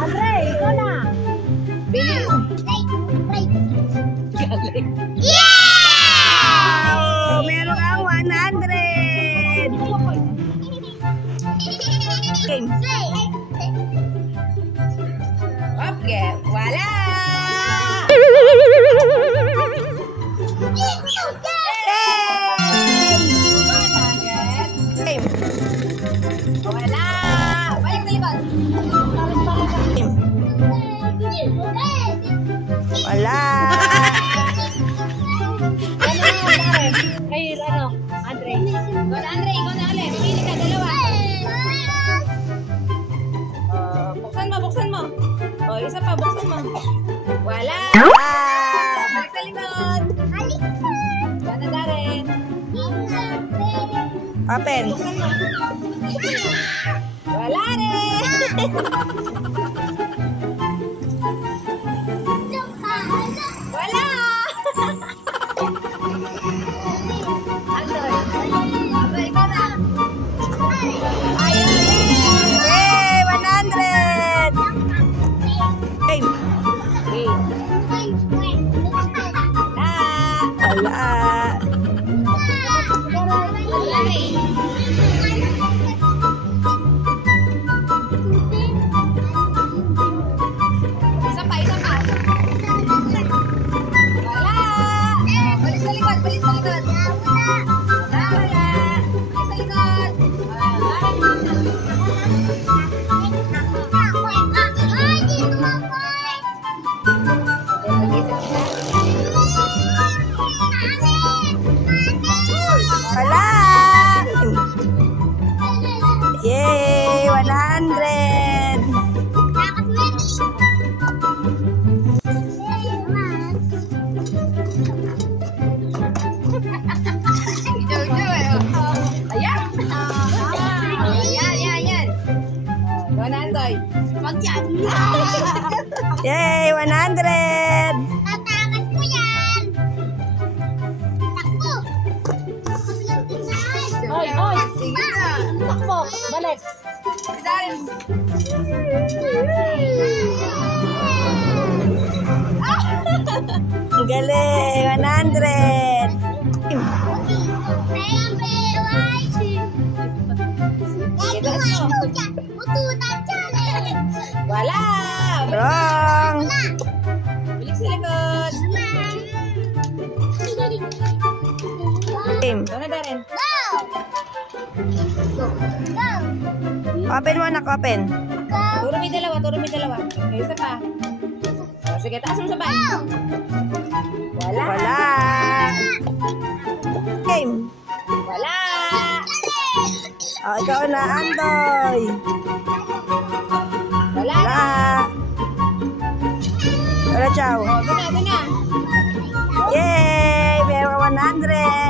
Andre, ikaw na. Bili. Yeah! Oh, meron kang 100. Game. Okay, wala. Game. Wala. Balik sa likod. Game. Wala. Ay, ano? Andre. Andre, ikaw na ulit. Pili ka, dalawa. Buksan mo. O, isa pa, buksan mo. Wala. Balik sa likod. Wala na rin. Open. Buksan mo. Wala rin. Wala. Yay! 100! Game! Wala! Isa pa! Wala! Balik sa likod! Balik sa likod! Wala! Yay! 100! Ayan! Yan! Nandoy! Yay! 100! Tatakas ko yan! Takbo! Hoy! Sige na! Takbo! Balik! Ang galing! 100! Wala! Wrong! Balik sa likod! Game! Ito na darin. Open mo anak, open. Turo may dalawa. Okay, isa pa. O, sige, taas mo sabay. Wala. Game. Wala. O, ikaw na, Andoy. Wala. Wala, chow. O, ito na. Yay! Meron ka 100.